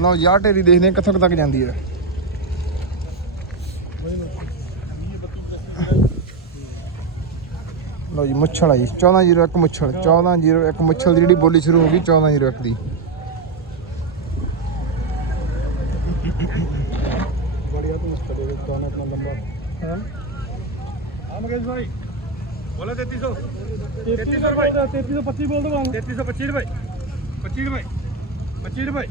ਲਓ ਯਾਰ ਢੇਰੀ ਦੇਖਦੇ ਆ ਕਿੱਥੋਂ ਕੁ ਤੱਕ ਜਾਂਦੀ ਹੈ। ਲਓ ਜੀ ਮੁੱਛਲ ਆ ਜੀ 1401 ਮੁੱਛਲ 1401 ਮੁੱਛਲ ਦੀ ਜਿਹੜੀ ਬੋਲੀ ਸ਼ੁਰੂ ਹੋ ਗਈ 1401 ਦੀ। बढ़िया तो मस्त है दुकान अपना लंबा हां हम गए भाई बोला 3300 3300 भाई 3325 बोल दो 3325 भाई 25 भाई 25 भाई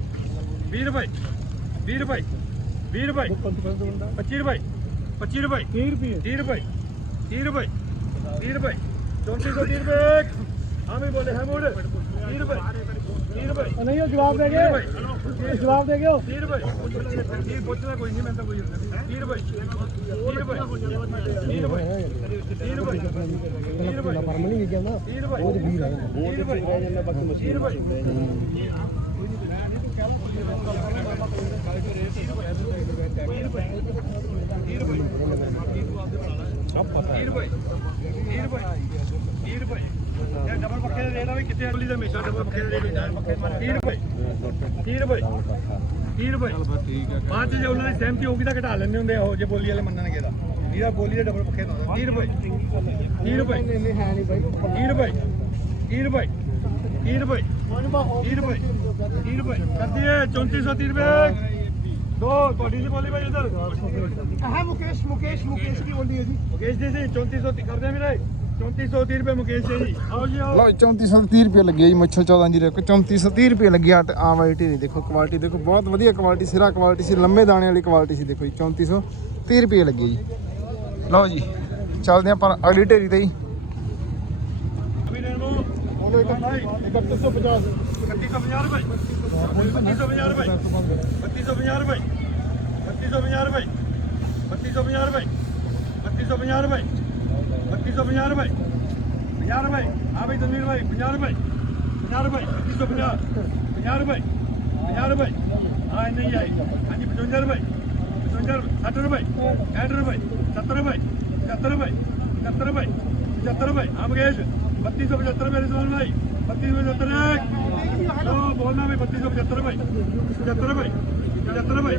20 ਰੁਪਏ 20 ਰੁਪਏ 20 ਰੁਪਏ 25 ਰੁਪਏ 25 ਰੁਪਏ 30 ਰੁਪਏ 30 ਰੁਪਏ 30 ਰੁਪਏ 30 ਰੁਪਏ 3430 ਰੁਪਏ ਹਾਂ ਵੀ ਬੋਲੇ ਹੈ ਮੋੜ 30 ਰੁਪਏ 30 ਰੁਪਏ ਨਹੀਂ ਉਹ ਜਵਾਬ ਦੇ ਗਏ ਜਵਾਬ ਦੇ ਗਏ 30 ਰੁਪਏ 30 ਪੁੱਛਣਾ ਕੋਈ ਨਹੀਂ ਮੈਂ ਤਾਂ ਕੋਈ 30 ਰੁਪਏ 30 ਰੁਪਏ 30 ਰੁਪਏ 30 ਰੁਪਏ 30 ਰੁਪਏ ਪਰਮ ਨਹੀਂ 30 ਰੁਪਏ ਉਹ ਵੀਰ ਹੈ 30 ਰੁਪਏ ਬਾਕੀ 30 ਰੁਪਏ ਬਾਅਦ ਜੇ ਉਹਨਾਂ ਦੀ ਸਹਿਮਤੀ ਹੋਊਗੀ ਤਾਂ ਘਟਾ ਲੈਂਦੇ ਹੁੰਦੇ ਆ ਉਹ ਜੇ ਬੋਲੀ ਵਾਲੇ ਮੰਨਣਗੇ ਦਾ ਇਹਦਾ ਬੋਲੀ ਦਾ ਡਬਲ ਪੱਖੇ ਦਾ 30 ਰੁਪਏ। 30 ਰੁਪਏ। ਨਹੀਂ ਹੈ ਨਹੀਂ ਬਾਈ 30 ਰੁਪਏ। 30 ਰੁਪਏ। 30 ਰੁਪਏ 30 ਰੁਪਏ 30 ਰੁਪਏ ਕਰਦੀ ਹੈ 3430 ਰੁਪਏ। ਦੋ ਤੁਹਾਡੀ ਜੀ ਬੋਲੀ ਭਾਈ ਉਧਰ। ਹਾਂ ਮੁਕੇਸ਼ ਮੁਕੇਸ਼ ਮੁਕੇਸ਼ ਕੀ ਬੋਲੀ ਹੈ ਜੀ। ਮੁਕੇਸ਼ ਜੀ ਜੀ 3430 ਕਰਦੇ ਆ ਵੀਰੇ। 3430 ਰੁਪਏ ਮੁਕੇਸ਼ ਜੀ ਜੀ। ਆਓ ਜੀ ਆਓ। ਲਓ 3430 ਰੁਪਏ ਲੱਗੀ ਜੀ ਮੁੱਛਲ 14 ਦੀ ਰੇਕ। 3430 ਰੁਪਏ ਲੱਗੀ ਆ ਤੇ ਆ ਵਾਲੀ ਢੇਰੀ ਦੇਖੋ ਕੁਆਲਿਟੀ ਦੇਖੋ ਬਹੁਤ ਵਧੀਆ ਕੁਆਲਿਟੀ ਸਿਰਾ ਕੁਆਲਿਟੀ ਸੀ ਲੰਮੇ ਦਾਣੇ ਵਾਲੀ ਕੁਆਲਿਟੀ ਸੀ ਦੇਖੋ ਜੀ 3430 ਰੁਪਏ ਲੱਗੀ ਜੀ। ਲਓ ਜੀ ਚੱਲਦੇ ਹਾਂ ਆਪਾਂ ਅਗਲੀ ਢੇਰੀ ਤੇ ਜੀ। ਨੂੰ 3150 3150 ਰੁਪਏ 3250 ਰੁਪਏ 3250 ਰੁਪਏ 3250 ਰੁਪਏ 3250 ਰੁਪਏ 3250 ਰੁਪਏ 3250 ਰੁਪਏ 50 ਰੁਪਏ ਆ ਬਈ ਤਨਵੀਰ ਭਾਈ 50 ਰੁਪਏ 50 ਰੁਪਏ 3250 50 ਰੁਪਏ 50 ਰੁਪਏ ਆ ਨਹੀਂ ਆਈ ਹਾਂਜੀ 55 ਰੁਪਏ 55 ਰੁਪਏ 60 ਰੁਪਏ 65 ਰੁਪਏ 70 ਰੁਪਏ 70 ਰੁਪਏ 70 ਰੁਪਏ 75 ਰੁਪਏ ਆ ਮਗੇਸ਼ 3275 ਰੁਪਏ ਰਿਜ਼ਵਾਨ ਭਾਈ 3275 ਲੋ ਬੋਲਣਾ ਵੀ 3275 ਰੁਪਏ 75 ਰੁਪਏ 75 ਰੁਪਏ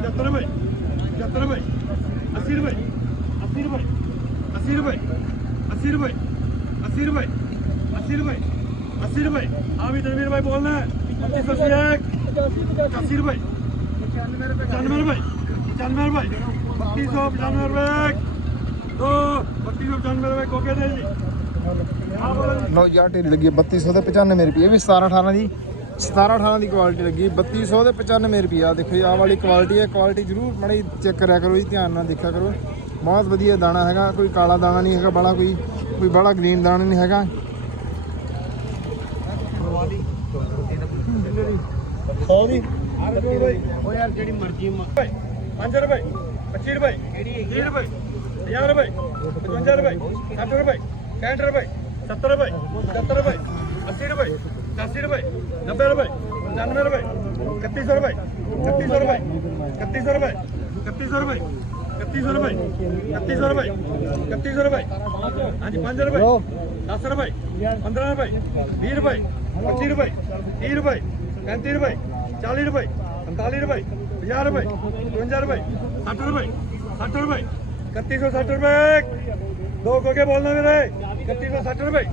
75 ਰੁਪਏ 75 ਰੁਪਏ 80 ਰੁਪਏ 80 ਰੁਪਏ 80 ਰੁਪਏ 80 ਰੁਪਏ 80 ਰੁਪਏ 80 ਰੁਪਏ 80 ਰੁਪਏ। ਆ ਵੀ ਤਨਵੀਰ ਭਾਈ ਬੋਲਣਾ 2501 80 ਰੁਪਏ। 95 ਰੁਪਏ। 95 ਰੁਪਏ। 95 ਰੁਪਏ 3295 ਰੁਪਏ। ਦੋ 3295 ਰੁਪਏ ਕੋਕੇ ਦੇ ਜੀ। ਆ ਜੀ। ਲਓ ਯਾਰ ਢੇਰੀ ਲੱਗੀ ਹੈ 3200 ਤੇ 95 ਰੁਪਏ ਇਹ ਵੀ 17 18 ਦੀ 17 18 ਦੀ ਕੁਆਲਿਟੀ ਲੱਗੀ 3200 ਤੇ 95 ਰੁਪਏ ਆ ਦੇਖੋ ਜੀ ਆਹ ਵਾਲੀ ਕੁਆਲਿਟੀ ਹੈ ਕੁਆਲਿਟੀ ਜ਼ਰੂਰ ਮਾੜੀ ਚੈੱਕ ਕਰਿਆ ਕਰੋ ਜੀ ਧਿਆਨ ਨਾਲ ਦੇਖਿਆ ਕਰੋ। ਬਹੁਤ ਵਧੀਆ ਦਾਣਾ ਹੈਗਾ ਕੋਈ ਕਾਲਾ ਦਾਣਾ ਨਹੀਂ ਹੈਗਾ ਬੜਾ ਕੋਈ ਕੋਈ ਬੜਾ ਗ੍ਰੀਨ ਦਾਣਾ ਨਹੀਂ ਹੈਗਾ। ਸੌ ਦੀ ਆ ਰਜੋੜ ਭਾਈ ਉਹ ਯਾਰ ਜਿਹੜੀ ਮਰਜ਼ੀ ਰੁਪਏ 5 ਰੁਪਏ 25 ਰੁਪਏ 30 ਰੁਪਏ 50 ਰੁਪਏ 55 ਰੁਪਏ 60 ਰੁਪਏ। 65 ਰੁਪਏ 70 ਰੁਪਏ 70 ਰੁਪਏ 80 ਰੁਪਏ 80 ਰੁਪਏ 90 ਰੁਪਏ 95 ਰੁਪਏ 3100 ਰੁਪਏ 3100 ਰੁਪਏ 3100 ਰੁਪਏ 3100 ਰੁਪਏ 3100 ਰੁਪਏ 3100 ਰੁਪਏ 3100 ਰੁਪਏ, ਹਾਂਜੀ 5 ਰੁਪਏ 10 ਰੁਪਏ 15 ਰੁਪਏ 20 ਰੁਪਏ 25 ਰੁਪਏ 30 ਰੁਪਏ 35 ਰੁਪਏ 40 ਰੁਪਏ 45 ਰੁਪਏ 50 ਰੁਪਏ 55 ਰੁਪਏ 60 ਰੁਪਏ 60 ਰੁਪਏ 3160 ਰੁਪਏ। ਦੋ इकतीस सौ सत्तर रुपये।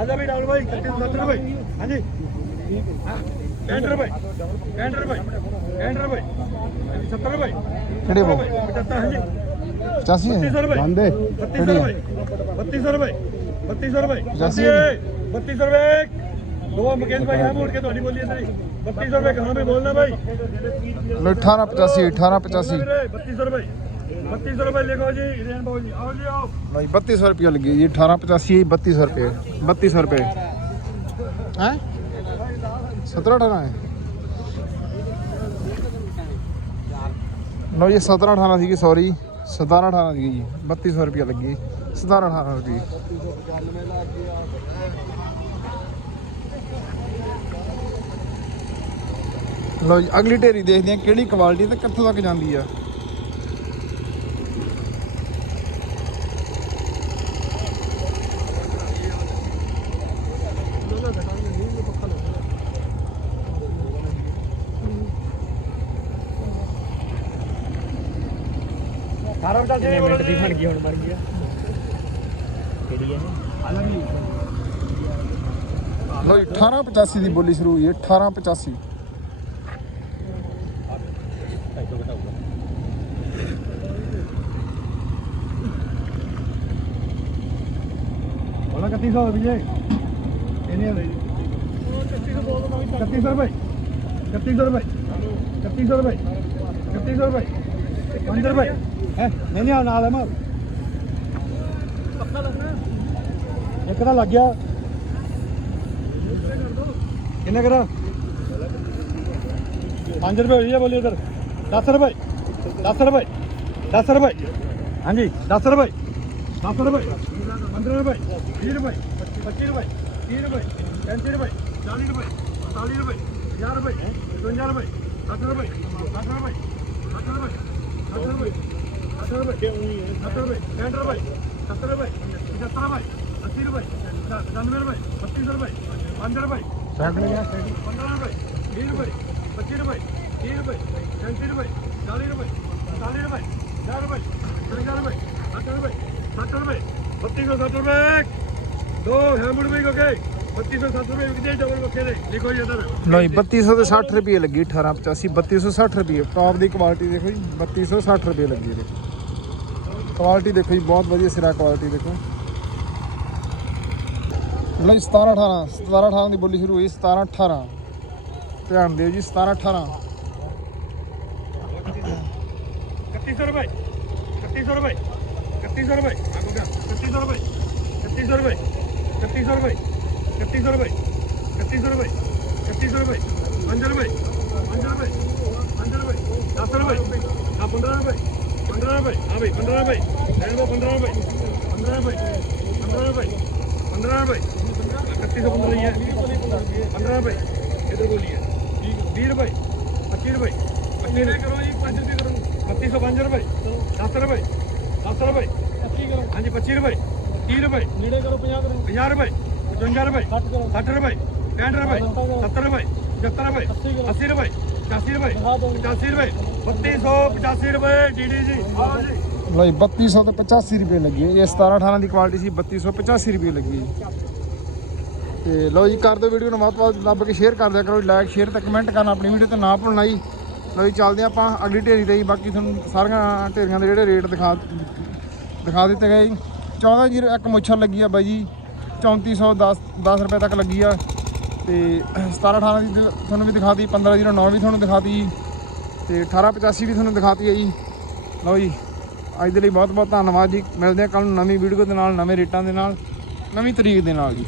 आजा भाई राहुल भाई इकतीस सौ सत्तर रुपये। हाँ जी। पैंठ रुपये पैंठ रुपये पैंठ रुपये सत्तर रुपये खड़े हो। पचहत्तर हाँ जी। तो पचासी बत्तीस सौ रुपये बत्तीस सौ बत्तीस सौ रुपये बत्तीस सौ बत्तीस सौ दो मुकेश भाई यहाँ बोल के थोड़ी बोलिए नहीं बत्तीस सौ रुपये कहाँ बोलना भाई? अठारह पचासी अठारह पचासी। 3200 ਰੁਪਏ ਲਿਖੋ ਜੀ ਹਿਰੇਨ ਬਾਬੂ ਜੀ। ਆਓ ਜੀ, ਆਓ। ਲਓ ਜੀ 3200 ਰੁਪਏ ਲੱਗੀ ਜੀ 1885 3200 ਰੁਪਏ 3200 ਰੁਪਏ। ਹੈ? 17 18 ਹੈ। ਲਓ ਜੀ 17 18 ਸੀਗੀ ਸੌਰੀ 17 18 ਸੀਗੀ ਜੀ 3200 ਰੁਪਏ ਲੱਗੀ। 17 18 ਰੁਪਏ ਲਓ ਜੀ, ਅਗਲੀ ਢੇਰੀ ਦੇਖਦੇ ਹਾਂ ਕਿਹੜੀ ਕੁਆਲਿਟੀ ਤੇ ਕਿੱਥੋਂ ਤੱਕ ਜਾਂਦੀ ਆ। ਸਾਰਾ ਬਚਾ ਕਿੰਨੇ ਮਿੰਟ ਦੀ ਬਣ ਗਈ ਹੁਣ ਬਣ ਗਈ ਕਿਹੜੀ ਹੈ ਲਓ ਜੀ 1885 ਦੀ ਬੋਲੀ ਸ਼ੁਰੂ ਹੋਈ ਹੈ 1885 ਬੋਲਾ 3100 ਰੁਪਏ ਇਹਨੇ ਲੈ 3100 ਰੁਪਏ 3100 ਰੁਪਏ 3100 ਰੁਪਏ 3100 ਰੁਪਏ 5 ਰੁਪਏ ਹੈ? ਨਹੀਂ ਨਹੀਂ ਨਾਲ ਹੈ ਮਾਰ ਇੱਕ ਤਾਂ ਲੱਗ ਗਿਆ। ਕਿੰਨੇ ਕਰਾ 5 ਰੁਪਏ ਹੋਈ ਹੈ ਬੋਲੀ ਇਧਰ। 10 ਰੁਪਏ। 10 ਰੁਪਏ। 10 ਰੁਪਏ। ਹਾਂਜੀ 10 ਰੁਪਏ। 10 ਰੁਪਏ। 15 ਰੁਪਏ। 20 ਰੁਪਏ। 25 ਰੁਪਏ। 30 ਰੁਪਏ 35 ਰੁਪਏ 40 ਰੁਪਏ 45 ਰੁਪਏ 50 ਰੁਪਏ 55 ਰੁਪਏ 60 ਰੁਪਏ 60 ਰੁਪਏ 60 ਰੁਪਏ 60 ਰੁਪਏ 60 ਰੁਪਏ 60 ਰੁਪਏ 65 ਰੁਪਏ 70 ਰੁਪਏ 75 ਰੁਪਏ 80 ਰੁਪਏ 99 ਰੁਪਏ 32 ਰੁਪਏ 5 ਰੁਪਏ ਸੈਂਕਲ ਗਿਆ 15 ਰੁਪਏ 20 ਰੁਪਏ 25 ਰੁਪਏ 30 ਰੁਪਏ 35 ਰੁਪਏ 40 ਰੁਪਏ 40 ਰੁਪਏ 50 ਰੁਪਏ 55 ਰੁਪਏ 60 ਰੁਪਏ 60 ਰੁਪਏ 3260 ਰੁਪਏ। ਦੋ ਹੈਮਬੁੜ ਵੀ ਕੋਕੇ 3260 ਰੁਪਏ ਵਿਕਦੇ ਡਬਲ ਬੱਕੇ ਦੇ। ਲਿਖੋ ਜੀ ਅੰਦਰ ਲਓ ਜੀ 3200 ਤੇ 60 ਰੁਪਏ ਲੱਗੀ 1885 3260 ਰੁਪਏ। ਟੌਪ ਦੀ ਕੁਆਲਿਟੀ ਦੇਖੋ ਜੀ 3260 ਰੁਪਏ ਲੱਗੀ ਇਹਦੇ। ਕੁਆਲਿਟੀ ਦੇਖੋ ਜੀ ਬਹੁਤ ਵਧੀਆ ਸਿਰਾ ਕੁਆਲਿਟੀ ਦੇਖੋ। ਲਓ ਜੀ 17 18 17 18 ਦੀ ਬੋਲੀ ਸ਼ੁਰੂ ਹੋਈ 17 18 ਧਿਆਨ ਦਿਓ ਜੀ 17 18 3100 ਰੁਪਏ 3100 ਰੁਪਏ 3100 ਰੁਪਏ। ਆਗੋ ਗਿਆ 3100 ਰੁਪਏ 3100 ਰੁਪਏ। 3100 ਰੁਪਏ 3100 ਰੁਪਏ 3100 ਰੁਪਏ 3100 ਰੁਪਏ 5 ਰੁਪਏ 5 ਰੁਪਏ 5 ਰੁਪਏ 10 ਰੁਪਏ ਆ 15 ਰੁਪਏ 15 ਰੁਪਏ ਆ ਬਈ 15 ਰੁਪਏ ਲੈਣ ਦੋ 15 ਰੁਪਏ 15 ਰੁਪਏ 15 ਰੁਪਏ 15 ਰੁਪਏ 3115 ਹੀ ਹੈ 15 ਰੁਪਏ ਇਧਰ ਬੋਲੀਏ 20 ਰੁਪਏ 25 ਰੁਪਏ 25 ਰੁਪਏ ਕਰੋ ਜੀ 5 ਰੁਪਏ ਕਰੋ 3205 ਰੁਪਏ 10 ਰੁਪਏ 10 ਰੁਪਏ 25 ਕਰੋ ਹਾਂਜੀ 25 ਰੁਪਏ 30 ਰੁਪਏ। ਨੇੜੇ ਕਰੋ 50 ਕਰੋ 50 ਰੁਪਏ 55 ਰੁਪਏ 60 ਰੁਪਏ 65 ਰੁਪਏ 70 ਰੁਪਏ 75 ਰੁਪਏ 80 ਰੁਪਏ 85 ਰੁਪਏ 85 ਰੁਪਏ 3285 ਰੁਪਏ ਡੀਡੀ ਜੀ। ਆਓ ਜੀ। ਲਓ ਜੀ 3200 ਤੇ 85 ਰੁਪਏ ਲੱਗੀ ਹੈ। ਇਹ 17 18 ਦੀ ਕੁਆਲਿਟੀ ਸੀ 3285 ਰੁਪਏ ਲੱਗੀ ਹੈ ਤੇ ਲਓ ਜੀ ਕਰ ਦਿਓ ਵੀਡੀਓ ਨੂੰ ਵੱਧ ਤੋਂ ਵੱਧ ਦੱਬ ਕੇ ਸ਼ੇਅਰ ਕਰ ਦਿਆ ਕਰੋ ਲਾਈਕ ਸ਼ੇਅਰ ਤੇ ਕਮੈਂਟ ਕਰਨਾ ਆਪਣੀ ਵੀਡੀਓ ਤੇ ਨਾ ਭੁੱਲਣਾ ਜੀ। ਲਓ ਜੀ ਚੱਲਦੇ ਹਾਂ ਆਪਾਂ ਅਗਲੀ ਢੇਰੀ ਤੇ ਜੀ ਬਾਕੀ ਤੁਹਾਨੂੰ ਸਾਰੀਆਂ ਢੇਰੀਆਂ ਦੇ ਜਿਹੜੇ ਰੇਟ ਦਿਖਾ ਦਿਖਾ ਦਿੱਤੇ ਗਏ ਜੀ। 1401 ਮੁੱਛਰ ਲੱਗੀ ਆ ਬਾਈ ਜੀ 3410 10 ਰੁਪਏ ਤੱਕ ਲੱਗੀ ਆ ਤੇ 17 18 ਦੀ ਤੁਹਾਨੂੰ ਵੀ ਦਿਖਾਤੀ 1509 ਵੀ ਤੁਹਾਨੂੰ ਦਿਖਾਤੀ ਜੀ, ਤੇ 1885 ਵੀ ਤੁਹਾਨੂੰ ਦਿਖਾਤੀ ਆ ਜੀ। ਲਓ ਜੀ, ਅੱਜ ਦੇ ਲਈ ਬਹੁਤ ਬਹੁਤ ਧੰਨਵਾਦ ਜੀ। ਮਿਲਦੇ ਹਾਂ ਕੱਲ ਨੂੰ ਨਵੀਂ ਵੀਡੀਓ ਦੇ ਨਾਲ, ਨਵੇਂ ਰੇਟਾਂ ਦੇ ਨਾਲ, ਨਵੀਂ ਤਰੀਕ ਦੇ ਨਾਲ ਜੀ।